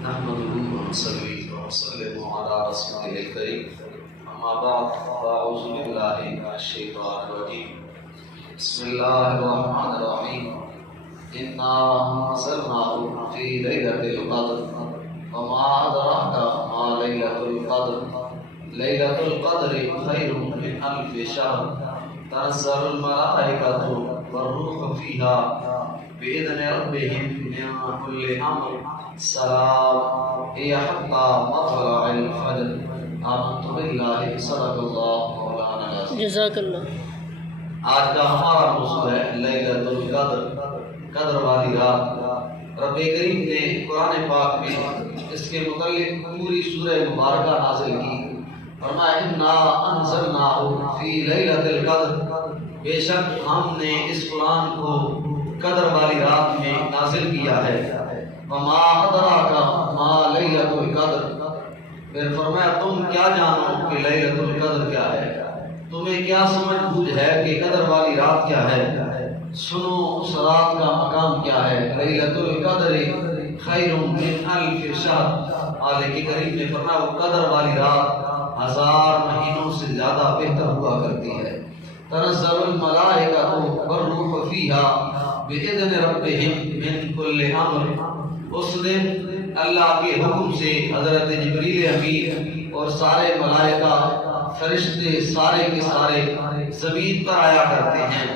نحمده ونصلي ونسلم على رسوله الكريم اما بعد فاعوذ بالله من الشيطان الرجيم بسم الله الرحمن الرحيم انا انزلناه في ليلة القدر وما أدراك ما ليلة القدر ليلة القدر خير من ألف شهر تنزل الملائكة والروح فيها بإذن ربهم من كل أمر سلام هي حتى مطلع الفجر آمنت بالله صدق الله مولانا العظیم. جزاک اللہ. آج کا ہمارا موضوع ہے لیلۃ القدر، قدر والی رات. رب کریم نے قرآن پاک میں اس کے متعلق پوری سورہ مبارکہ نازل کی. فرمایا انا انزلناہ فی لیلۃ القدر، بے شک ہم نے اس قرآن کو قدر والی رات میں نازل کیا ہے. وما ادراک ما لیلۃ القدر، پھر فرمایا تم کیا جانو کہ لیلۃ القدر کیا ہے، تمہیں کیا سمجھ بوجھ ہے کہ قدر والی رات کیا ہے. سنو اس رات کا مقام کیا ہے. لیلۃ القدر خیر من الف شہر، مالک کریم نے فرمایا وہ قدر والی رات 1000 مہینوں سے زیادہ بہتر ہوا کرتی ہے. تنزل الملائکۃ والروح فیہا بإذن ربہم من کل امر، اس دن اللہ کے حکم سے حضرت جبریل امین اور سارے ملائکہ فرشتے سارے کے سارے زمین پر آیا کرتے ہیں.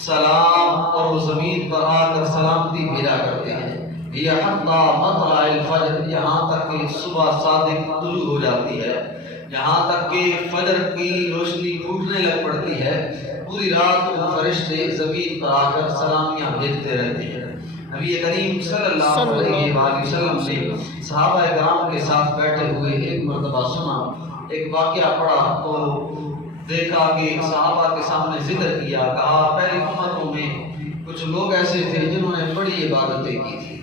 سلام، اور وہ زمین پر آ کر سلامتی بھیجا کرتے ہیں. یہ حتی مطلع الفجر، یہاں تک کہ صبح صادق طلوع ہو جاتی ہے، یہاں تک کہ فجر کی روشنی پھوٹنے لگ پڑتی ہے. پوری رات وہ فرشتے زمین پر آ کر سلامیاں بھیجتے رہتے ہیں. نبی کریم صلی اللہ علیہ وآلہ وسلم نے صحابہ کرام کے ساتھ بیٹھے ہوئے ایک مرتبہ سنا، ایک واقعہ پڑھا تو دیکھا کہ صحابہ کے سامنے ذکر کیا. کہا پہلی امتوں میں کچھ لوگ ایسے تھے جنہوں نے بڑی عبادتیں کی تھی،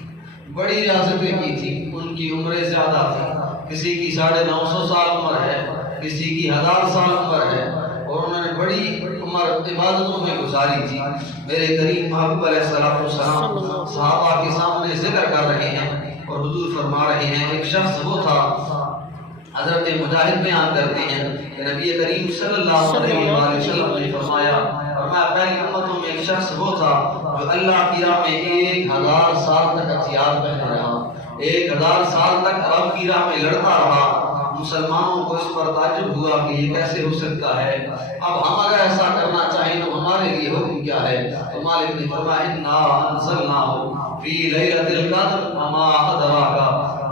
بڑی ریاستیں کی تھی، ان کی عمریں زیادہ تھی. کسی کی 950 سال عمر ہے، کسی کی 1000 سال عمر ہے، اور انہوں نے بڑی عمر عبادتوں میں گزاری تھی. میرے کریم محبوب علیہ السلام صحابہ کے سامنے ذکر کر رہے ہیں اور حضور فرما رہے ہیں. ایک شخص وہ تھا، حضرت مجاہد بیان کرتے ہیں کہ نبی کریم صلی اللہ علیہ وآلہ وسلم نے فرمایا پہلی امتوں میں ایک شخص وہ تھا جو اللہ کی راہ میں 1000 سال تک ہتھیار پہنے رہا، 1000 سال تک رب کی راہ میں لڑتا رہا. مسلمانوں کو اس پر تعجب ہوا کہ یہ کیسے ہو سکتا ہے. اب ہم اگر ایسا کرنا چاہیں تو ہمارے لیے حکم کیا ہے. تو مالک نے فرمایا انا انزلناہ فی لیلۃ القدر وما ادراک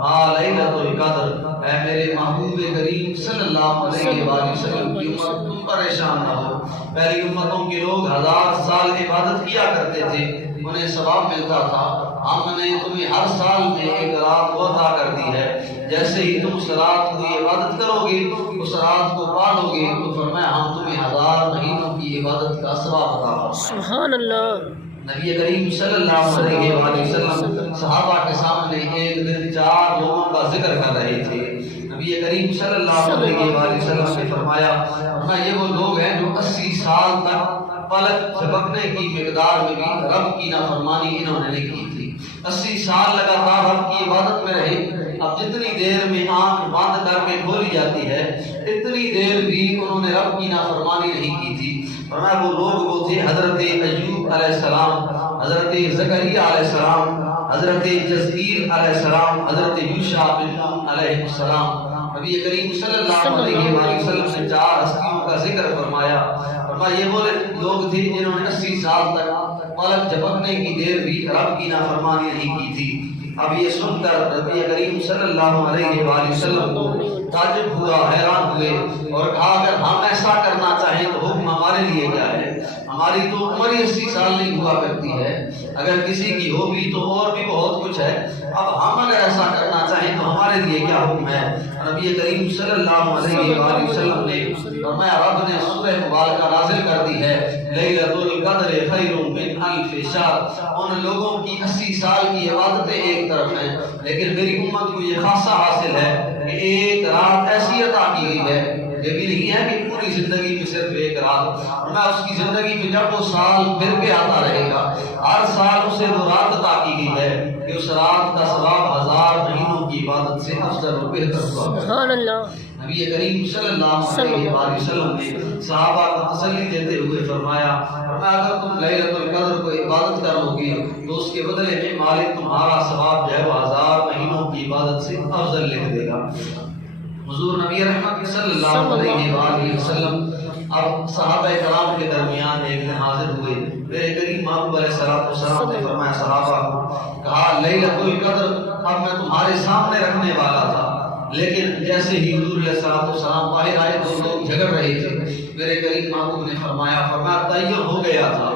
ما لیلۃ القدر. اے میرے محبوب کریم صلی اللہ علیہ وآلہ وسلم کی امت تم پریشان نہ ہو. پہلی امتوں کے لوگ 1000 سال عبادت کیا کرتے تھے، انہیں ثواب ملتا تھا. ہم نے تمہیں ہر سال میں ایک رات وہ عطا کر دی ہے، جیسے ہی تم اس رات کی عبادت کرو گے، اس رات کو پالو گے، تو فرمایا ہم تمہیں 1000 مہینوں کی عبادت کا ثواب عطا فرمائیں. سبحان اللہ. نبی کریم صلی اللہ علیہ وآلہ وسلم صحابہ کے سامنے ایک دن 4 لوگوں کا ذکر کر رہے تھے. نبی کریم صلی اللہ علیہ وآلہ وسلم نے فرمایا یہ وہ لوگ ہیں جو 80 سال تک پلک جھپکنے کی مقدار میں بھی رب کی نافرمانی انہوں نے نہیں کی تھی. 80 سال لگاتار رب کی عبادت میں رہے. اب جتنی دیر میں آنکھ بند کر کے کھولی جاتی ہے اتنی دیر بھی انہوں نے رب کی نافرمانی نہیں کی تھی. فرمایا وہ لوگ وہ تھے حضرت ایوب علیہ السلام، حضرت زکریا علیہ السلام، حضرت جزکیل علیہ السلام، حضرت یوشع بن نون علیہ السلام. نبی کریم صلی اللہ علیہ وآلہ وسلم نے 4 ہستیوں کا ذکر فرمایا. یہ وہ لوگ تھے جنہوں نے 80 سال تک پلک جھپکنے کی دیر بھی رب کی نافرمانی نہیں کی تھی. اب یہ سن کر نبی کریم صلی اللہ علیہ وآلہ وسلم کو تعجب ہوا، حیران ہوئے اور کہا اگر ہم ایسا کرنا چاہیں تو حکم ہمارے لیے کیا ہے. ہماری تو عمر ہی 80 سال نہیں ہوا کرتی ہے، اگر کسی کی ہو بھی تو اور بھی بہت کچھ ہے. اب ہم اگر ایسا کرنا چاہیں تو ہمارے لیے کیا حکم ہے. نبی کریم صلی اللہ علیہ وآلہ وسلم نے فرمایا رب نے سورہ مبارکہ نازل کر دی ہے لیلۃ القدر خیر من الف شہر. ان لوگوں کی 80 سال کی عبادتیں ایک طرف ہیں، لیکن میری امت کو یہ خاصہ حاصل ہے کہ ایک رات ایسی عطا کی گئی ہے یہ بھی نہیں ہے کہ پوری زندگی میں صرف ایک رات، فرمایا اس کی زندگی میں جب وہ سال پھر کے آتا رہے گا، ہر سال اسے وہ رات عطا کی گئی ہے کہ اس رات کا ثواب 1000 مہینوں کی عبادت سے افضل و بہتر ہوا۔ سبحان اللہ۔ نبی کریم صلی اللہ علیہ وسلم نے صحابہ کو تسلی دیتے ہوئے فرمایا اگر تم لیلۃ القدر کو عبادت کرو گے تو اس کے بدلے میں مالک تمہارا ثواب جو ہے 1000 مہینوں کی عبادت سے افضل لکھ دے گا۔ حضور نبی رحمت صلی اللہ علیہ وآلہ وسلم اب صحابہ کرام کے درمیان ایک دن حاضر ہوئے، میرے کریم محبوب علیہ السلام نے فرمایا صحابہ کو کہا لیلۃ القدر اب میں تمہارے سامنے رکھنے والا تھا، لیکن جیسے ہی حضور علیہ السلام باہر آئے دو لوگ جھگڑ رہے تھے، میرے کریم محبوب نے فرمایا تعین ہو گیا تھا،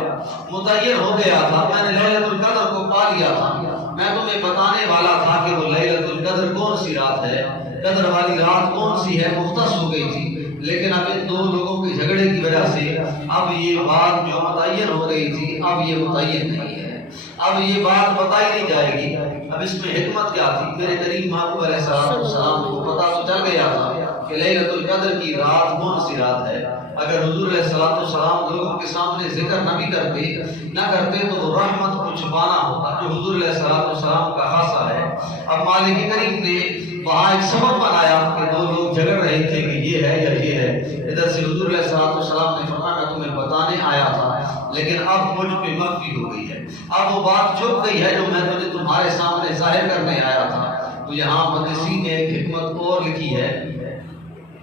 متعین ہو گیا تھا، میں نے لیلۃ القدر کو پا لیا تھا، میں تمہیں بتانے والا تھا کہ وہ لیلۃ القدر کون سی رات ہے، قدر والی رات کون سی ہے، مختص ہو گئی تھی، لیکن اب ان دو لوگوں کے جھگڑے کی وجہ سے اب یہ بات جو متعین ہو گئی تھی اب یہ متعین نہیں ہے، اب یہ بات بتائی نہیں جائے گی۔ اب اس میں حکمت کیا تھی؟ میرے کریم محبوب علیہ السلام کو پتہ تو چل گیا تھا کہ لیلۃ القدر کی رات کون سی رات ہے، اگر حضور علیہ السلام لوگوں کے سامنے ذکر نہ بھی کرتے تو وہ رحمت کو چھپانا ہوتا جو حضور علیہ السلام کا خاصہ ہے۔ اب مالک کریم نے وہاں ایک سبب بنایا کہ دو لوگ جھگڑ رہے تھے کہ یہ ہے یا یہ ہے، ادھر سے حضور علیہ السلام نے فرمایا میں تمہیں بتانے آیا تھا لیکن اب مجھ پہ مخفی ہو گئی ہے، اب وہ بات چھپ گئی ہے جو میں نے تمہارے سامنے ظاہر کرنے آیا تھا۔ تو یہاں محدثین نے ایک حکمت اور لکھی ہے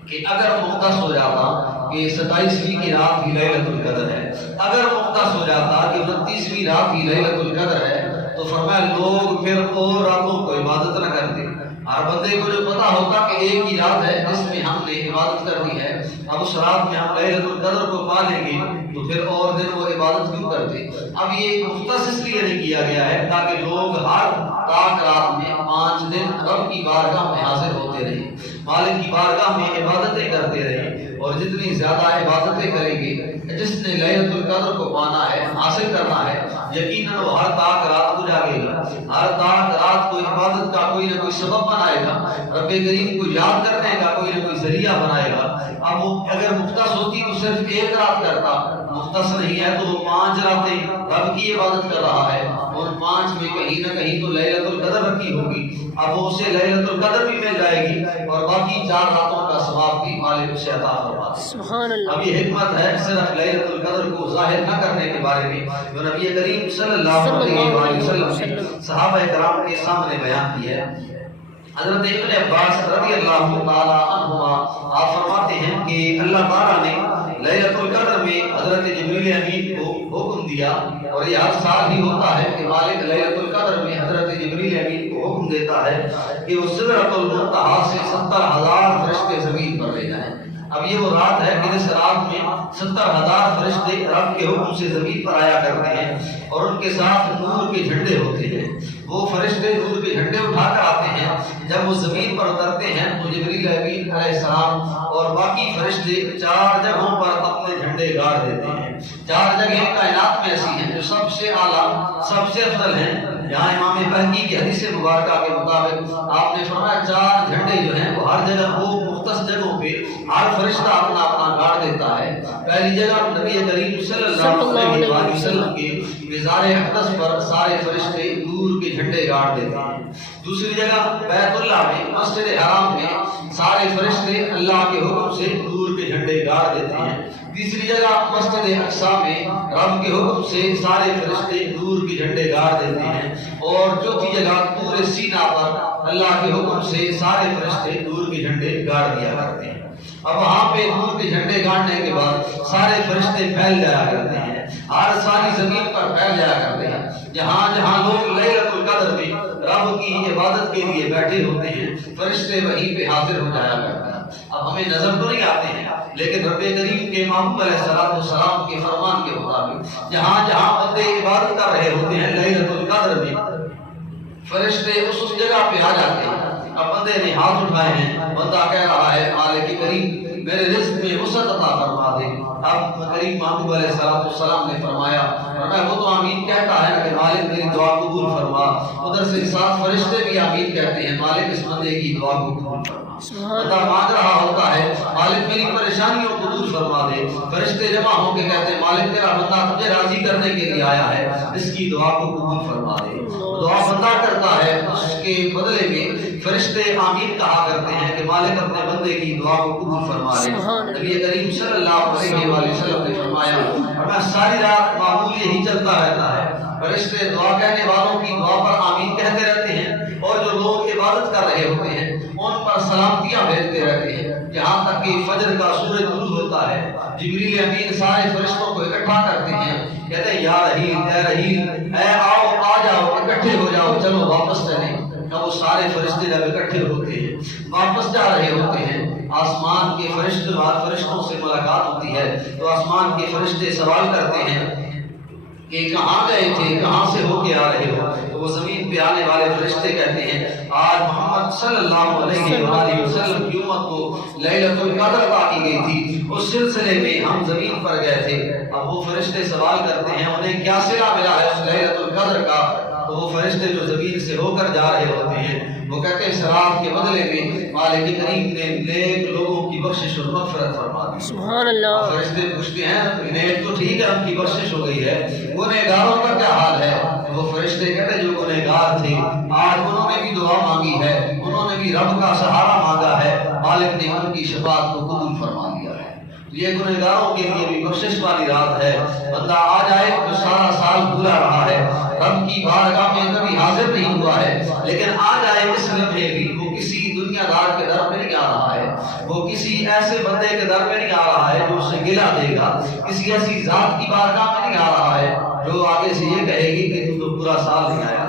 کہ اگر مختص ہو جاتا کہ 27ویں کی رات ہی لیلۃ القدر ہے، اگر مختص ہو جاتا کہ 29ویں رات ہی لیلۃ القدر ہے تو فرمایا لوگ پھر اور راتوں کو عبادت نہ کرتے، ہر بندے کو جو پتا ہوتا کہ ایک ہی رات ہے جس میں ہم نے عبادت کرنی ہے، اب اس رات میں ہم لیلۃ القدر کو پا لیں گے تو پھر اور دن وہ عبادت کیوں کرتے۔ اب یہ مختص اس لیے نہیں کیا گیا ہے تاکہ لوگ ہر پاک رات میں 5 دن رب کی بارگاہ میں حاضر ہوتے رہیں، مالک کی بارگاہ میں عبادتیں کرتے رہیں، اور جتنی زیادہ عبادتیں کریں گے جس نے لیلۃ القدر کو پانا ہے، حاصل کرنا ہے، یقیناً وہ ہر پاک رات کو جاگے گا، ہر پاک رات کو عبادت کا کوئی نہ کوئی سبب بنائے گا، رب کریم کو یاد کرنے کا کوئی نہ کوئی ذریعہ بنائے گا۔ اب وہ اگر مختص ہوتی تو صرف ایک رات کرتا، مختص نہیں ہے تو وہ 5 راتیں رب کی عبادت کر رہا ہے، اور 5 میں کہیں نہ کہیں تو لیلۃ القدر رکھی ہوگی، اب وہ اسے لیلۃ القدر بھی مل جائے گی اور باقی 4 راتوں کا ثواب بھی مالک اسے عطا فرما دے۔ سبحان اللہ۔ اب یہ حکمت ہے صرف لیلۃ القدر کو ظاہر نہ کرنے کے بارے میں جو نبی کریم صلی اللہ علیہ وسلم نے صحابہ کرام کے سامنے بیان کی ہے۔ حضرت ابن عباس رضی اللہ تعالی عنہما آپ فرماتے ہیں کہ اللہ تعالیٰ نے لیلۃ القدر میں حضرت جبریل امین کو حکم دیا، اور یہ ہر سال ہی ہوتا ہے کہ مالک لیلۃ القدر میں حضرت جبریل امین کو حکم دیتا ہے کہ وہ سدرۃ المنتہا سے 70,000 فرشتے زمین پر لے جائیں۔ اب یہ وہ رات ہے کہ جس رات میں 70,000 فرشتے رب کے حکم سے زمین پر آیا کرتے ہیں، اور ان کے ساتھ نور کے جھنڈے ہوتے ہیں، وہ فرشتے نور کے جھنڈے اٹھا کر آتے ہیں، جب وہ زمین پر اترتے ہیں تو جبریل امین علیہ السلام اور باقی فرشتے 4 جگہوں پر اپنے جھنڈے گاڑ دیتے ہیں۔ 4 جگہیں کائنات میں ایسی ہیں جو سب سے اعلیٰ سب سے افضل ہیں، یہاں امام بہقی کی حدیث مبارکہ کے مطابق آپ نے فرمایا 4 جھنڈے جو ہیں وہ ہر جگہ وہ مختص جگہوں پہ ہر فرشتہ اپنا اپنا گاڑ دیتا ہے۔ پہلی جگہ نبی کریم صلی اللہ علیہ وسلم کے مزار اقدس پر سارے فرشتے نور کے جھنڈے گاڑ دیتے ہیں۔ دوسری جگہ بیت اللہ میں مسجد حرام میں سارے فرشتے اللہ کے حکم سے نور کے جھنڈے گاڑ دیتے ہیں۔ تیسری جگہ مسجد اقصی میں رب کے حکم سے سارے فرشتے نور کے جھنڈے گاڑ دیتے ہیں، اور چوتھی جگہ طور سینا پر اللہ کے حکم سے سارے فرشتے نور کے جھنڈے گاڑ دیا کرتے ہیں۔ اب وہاں پہ نور کے جھنڈے گاڑنے کے بعد سارے فرشتے پھیل جایا کرتے ہیں، ہر ساری زمین پر پھیل جایا کرتے ہیں، جہاں جہاں لوگ لیلۃ القدر میں رب کی عبادت کے لیے بیٹھے ہوتے ہیں فرشتے وہیں پہ حاضر ہو جایا کرتے ہیں۔ اب ہمیں نظر تو نہیں آتے ہیں، لیکن رب کریم کے محبوب علیہ السلام کے فرمان کے مطابق جہاں جہاں بندے عبادت کر رہے ہوتے ہیں لیلۃ القدر میں فرشتے اس جگہ پہ آ جاتے ہیں۔ اب بندے نے ہاتھ اٹھائے ہیں، بندہ کہہ رہا ہے مالک کریم میرے رزق میں وسعت عطا فرما دے۔ اب کریم محبوب علیہ السلام نے فرمایا وہ تو آمین کہتا ہے کہ مالک میری دعا قبول فرما، ادھر سے ساتھ فرشتے بھی آمین کہتے ہیں مالک اس بندے کی دعا کو قبول فرما۔ بندہ مانگ رہا ہوتا ہے مالک میری پریشانیوں کو دور فرما دے، فرشتے جمع ہو کے کہتے ہیں مالک تیرا بندہ تجھے راضی کرنے کے لیے آیا ہے، اس کی دعا کو قبول فرما دے۔ دعا بندہ کرتا ہے اس کے بدلے میں فرشتے آمین کہا کرتے ہیں کہ مالک اپنے بندے کی دعا کو قبول فرما لے۔ نبی کریم صلی اللہ علیہ وسلم نے فرمایا ساری رات معمول یہی چلتا رہتا ہے، فرشتے دعا کہنے والوں کی دعا پر آمین کہتے رہتے ہیں اور جو لوگ عبادت کر رہے ہوتے ہیں ان پر سلامتیاں بھیجتے رہتے ہیں یہاں تک کہ فجر کا سورج طلوع ہوتا ہے۔ جبریل امین سارے فرشتوں کو اکٹھا کرتے ہیں، کہتے ہیں یا رحیل اے آؤ آ جاؤ اکٹھے ہو جاؤ چلو واپس چلیں۔ اب وہ سارے فرشتے جب اکٹھے ہوتے ہیں واپس جا رہے ہوتے ہیں، آسمان کے فرشتوں سے ملاقات ہوتی ہے تو آسمان کے فرشتے سوال کرتے ہیں کہ کہاں گئے تھے، کہاں سے ہو کے آ رہے ہو؟ تو وہ زمین پہ آنے والے فرشتے کہتے ہیں آج محمد صلی اللہ علیہ وآلہ وسلم کی امت کو لیلۃ القدر عطا کی گئی تھی، اس سلسلے میں ہم زمین پر گئے تھے۔ اب وہ فرشتے سوال کرتے ہیں انہیں کیا صلہ ملا ہے اس لیلۃ القدر کا؟ تو وہ فرشتے جو زمین سے ہو کر جا رہے ہوتے ہیں وہ کہتے ہیں سراب کے بدلے میں مالک کریم نے نیک لوگوں کی بخشش اور مغفرت فرما دی۔ سبحان اللہ۔ فرشتے پوچھتے ہیں نیک تو ٹھیک ہے ان کی بخشش ہو گئی ہے، گنہگاروں کا کیا حال ہے؟ وہ فرشتے کہتے ہیں جو گنہگار تھے آج انہوں نے بھی دعا مانگی ہے، انہوں نے بھی رب کا سہارا مانگا ہے، مالک نے ان کی شفاعت کو قبول فرما دیا ہے۔ یہ گنہگاروں کے لیے بھی بخشش والی رات ہے۔ بندہ آ جائے جو سارا سال بھولا رہا ہے، رب کی بارگاہ میں کبھی حاضر نہیں ہوا ہے، لیکن آ جائے اس لمحے بھی وہ کسی دنیا دار کے در میں نہیں آ رہا ہے، وہ کسی ایسے بندے کے در میں نہیں آ رہا ہے جو اسے گلا دے گا، کسی ایسی ذات کی بارگاہ میں نہیں آ رہا ہے جو آگے سے یہ کہے گی کہ تو پورا سال نہیں آیا۔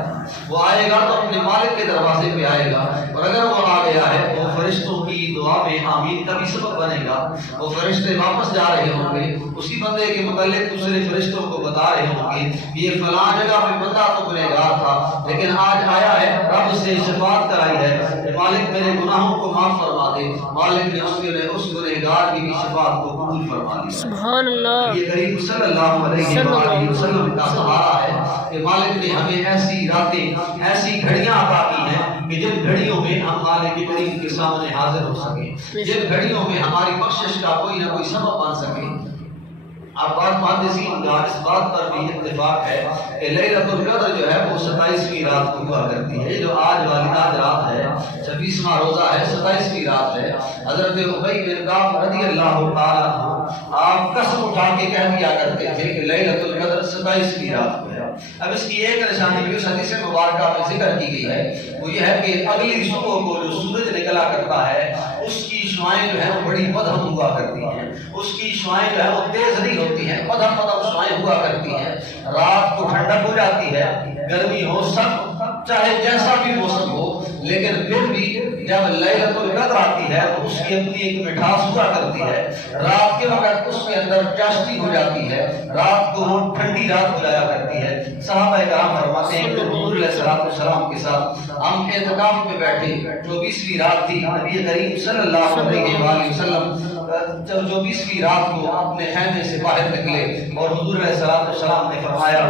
وہ آئے گا تو اپنے مالک کے دروازے پہ آئے گا، اور اگر وہ آ گیا ہے تو فرشتوں کی دعا میں آمین کا بھی سبب بنے گا۔ وہ فرشتے واپس جا رہے ہوں گے، اسی بندے کے متعلق دوسرے فرشتوں کو بتا رہے ہوں گے یہ فلاں جگہ پہ بندہ تو گنہگار تھا لیکن آج آیا ہے رب سے شفاعت کرائی ہے کہ مالک میرے گناہوں کو معاف فرما دے، مالک نے اس گنہگار کی بھی شفاعت کو قبول فرما دی۔ سبحان اللہ۔ یہ کریم صلی اللہ علیہ وسلم کا سہارا ہے کہ مالک نے ہمیں ایسی راتیں ایسی گھڑیاں عطا کی ہیں کہ جن گھڑیوں میں ہم مالک کریم کے سامنے حاضر ہو سکیں، جن گھڑیوں میں ہماری بخشش کا کوئی نہ کوئی سبب بن سکے۔ اب بات محدثین کا اس بات پر بھی اتفاق ہے کہ لیلۃ القدر جو ہے وہ 27ویں رات کو ہوا کرتی ہے، جو آج والی رات ہے 26واں روزہ ہے، 27ویں رات ہے۔ حضرت ابی بن کعب رضی اللہ تعالیٰ عنہ آپ قسم اٹھا کے کہہ دیا کرتے تھے کہ لیلۃ القدر 27ویں رات کو ہے۔ اب اس کی ایک نشانی بھی اس حدیث مبارکہ میں ذکر کی گئی ہے، وہ یہ ہے کہ اگلی صبح کو جو سورج نکلا کرتا ہے اس کی شعائیں جو ہے وہ بڑی مدھم ہوا کرتی ہیں، اس کی شعائیں جو ہے وہ تیز نہیں ہوتی ہیں، مدھم شعائیں ہوا کرتی ہیں۔ رات کو ٹھنڈک ہو جاتی ہے، گرمی ہو سخت چاہے جیسا بھی موسم ہو، لیکن پھر بھی جب لیلۃ القدر آتی ہے تو اس کی اپنی ایک مٹھاس ہوا کرتی ہے۔ رات کے وقت اس کے اندر چاشتی ہو جاتی ہے، رات کو ٹھنڈی رات ہو جایا کرتی ہے۔ صحابہ کرام فرماتے ہیں کہ حضور علیہ السلام کے ساتھ ہم اعتکاف میں بیٹھے، 24ویں رات تھی، نبی کریم صلی اللہ علیہ وآلہ وسلم 24ویں رات کو اپنے خیمے سے باہر نکلے اور حضور علیہ السلام نے فرمایا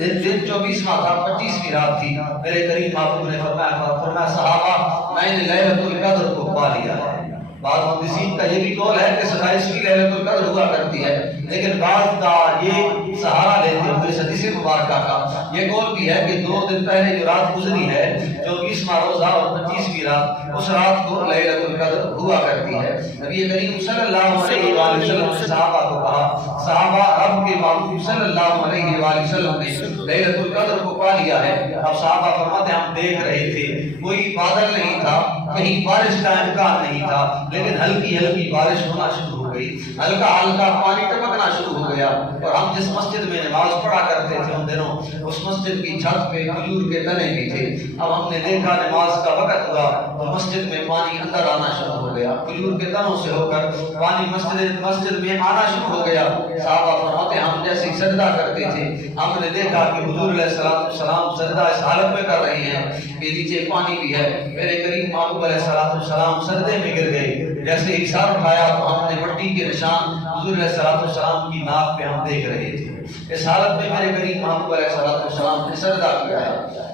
دن 24واں تھا، 25ویں رات تھی، میرے کریم محبوب نے فرمایا صحابہ میں نے لیلۃ القدر کو پا لیا ہے۔ بعض محدثین کا یہ بھی قول ہے کہ 27ویں لیلۃ القدر ہوا کرتی ہے، لیکن بعض کا یہ سہارا لیتے ہوئے اس حدیث مبارکہ کا یہ قول بھی ہے کہ 2 دن پہلے جو رات گزری ہے 24واں روزہ اور 25ویں رات، اس رات کو لیلۃ القدر ہوا کرتی ہے۔ نبی کریم صلی اللہ علیہ وآلہ وسلم نے صحابہ کو کہا صحابہ رب کے محبوب صلی اللہ علیہ وآلہ وسلم نے لیلۃ القدر کو پا لیا ہے۔ اب صحابہ فرماتے ہیں ہم دیکھ رہے تھے کوئی بادل نہیں تھا، کہیں بارش کا امکان نہیں تھا، لیکن ہلکی ہلکی بارش ہونا شروع ہو گئی، ہلکا ہلکا پانی ٹپکنا شروع ہو گیا، اور ہم جس مسجد میں نماز پڑھا کرتے تھے ان دنوں اس مسجد کی چھت پہ کھجور کے تنے بھی تھے۔ اب ہم نے دیکھا نماز کا وقت ہوا تو مسجد میں پانی اندر آنا شروع ہو گیا، کھجور کے تنوں سے ہو کر پانی مسجد میں آنا شروع ہو گیا۔ صحابہ فرماتے ہم جیسے سجدہ کرتے تھے ہم نے دیکھا کہ حضور علیہ السلام سجدہ اس حالت میں کر رہے ہیں کہ نیچے پانی بھی ہے۔ میرے کریم محبوب علیہ السلام سجدے میں گر گئے جیسے اشارہ اٹھایا تو ہم نے مٹی کے نشان حضور علیہ السلام کی ناک پہ ہم دیکھ رہے تھے۔ اس حالت میں میرے کریم محمد علیہ السلام نے سجدہ کیا ہے۔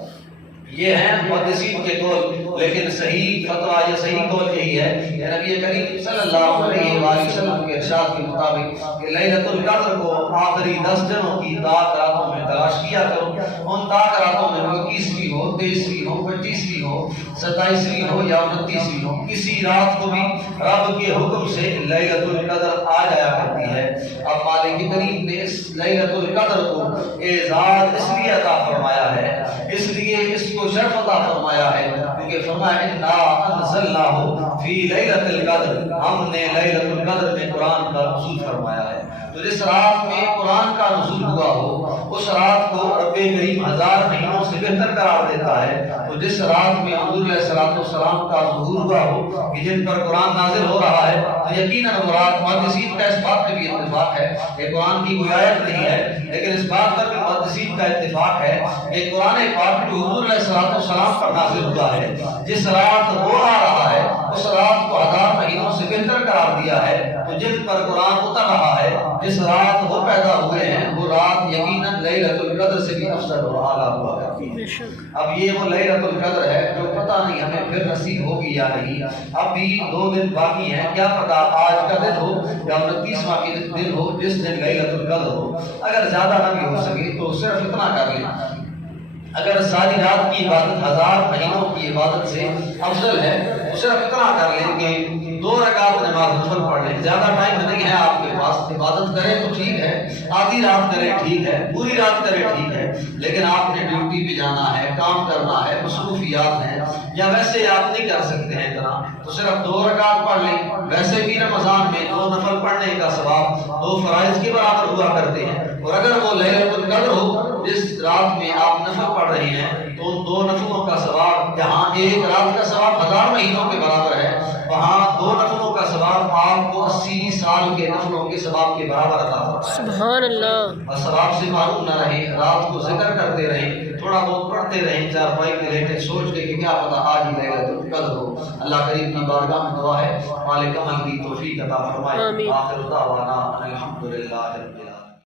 یہ ہیں محدثین کے قول، لیکن صحیح فتویٰ یا صحیح قول یہی ہے کہ نبی کریم صلی اللہ علیہ وآلہ وسلم کے ارشاد کے مطابق کہ لیلۃ القدر کو آخری 10 دنوں کی تاک راتوں میں تلاش کیا کرو۔ ان تاک راتوں میں 21ویں ہو، 23ویں ہو، 25ویں ہو، 27ویں ہو یا 29ویں ہو، کسی رات کو بھی رب کے حکم سے لیلۃ القدر آ جایا کرتی ہے۔ اب مالک کریم نے اس لیلۃ القدر کو اعزاز اس لیے عطا فرمایا ہے، اس لیے اس کو شرف عطا فرمایا ہے کیونکہ فرمایا انا انزلناہ فی لیلۃ القدر، ہم نے لیلۃ القدر میں قرآن کا نزول فرمایا ہے۔ تو جس رات میں قرآن کا نزول ہوا ہو اس رات کو رب کریم 1000 مہینوں سے بہتر قرار دیتا ہے۔ تو جس رات میں حضور علیہ السلام کا ظہور ہوا ہو کہ جن پر قرآن نازل ہو رہا ہے، تو یقیناً مراد محدثین کا اس بات میں بھی اتفاق ہے کہ قرآن کی کوئی آیت نہیں ہے، لیکن اس بات پر بھی محدثین کا اتفاق ہے کہ قرآن پاک جو حضور علیہ السلام پر نازل ہوا ہے، جس رات وہ آ رہا ہے اس رات کو 1000 مہینوں سے بہتر قرار دیا ہے۔ تو جن پر قرآن اتر رہا ہے، جس رات وہ پیدا ہوئے ہیں، وہ رات یقیناً لیلۃ القدر سے بھی افضل اور اعلیٰ ہوا ہے۔ اب یہ وہ لیلۃ القدر ہے جو پتہ نہیں ہمیں پھر نصیب ہوگی یا نہیں۔ اب بھی 2 دن باقی ہیں، کیا پتہ آج کا دن ہو یا 29واں دن ہو جس دن لیلۃ القدر ہو۔ اگر زیادہ نہ بھی ہو سکے تو صرف اتنا کر لیں، اگر ساری رات کی عبادت 1000 مہینوں کی عبادت سے افضل ہے تو صرف اتنا کر لیں کہ 2 رکعت نماز نفل پڑھ لیں۔ زیادہ ٹائم نہیں ہے آپ کے پاس، عبادت کریں تو ٹھیک ہے، آدھی رات کریں ٹھیک ہے، پوری رات کریں ٹھیک ہے، لیکن آپ نے ڈیوٹی پہ جانا ہے، کام کرنا ہے، مصروفیات ہیں، یا ویسے آپ نہیں کر سکتے ہیں اتنا تو صرف 2 رکعت پڑھ لیں۔ ویسے بھی رمضان میں 2 نفل پڑھنے کا ثواب 2 فرائض کے برابر ہوا کرتے ہیں، اور اگر وہ لیلۃ القدر ہو جس رات میں آپ نفل پڑھ رہے ہیں تو ان 2 نفلوں کا ثواب جہاں ایک رات کا ثواب 1000 مہینوں کے برابر ہے، وہاں 2 نفلوں کا ثواب آپ کو 80 سال کے نفلوں کے ثواب کے برابر عطا ہوتا ہے۔ سبحان اللہ۔ اور ثواب سے معروم نہ رہیں، رات کو ذکر کرتے رہیں، تھوڑا بہت پڑھتے رہیں، چارپائی پہ لیٹے سوچ کے کہ کیا پتہ آج ہی لیلۃ القدر ہو۔ اللہ کریم کی بارگاہ میں دعا ہے مالک عمل کی توفیق عطا فرمائے۔ آخر دعوانا الحمدللہ رب العالمین۔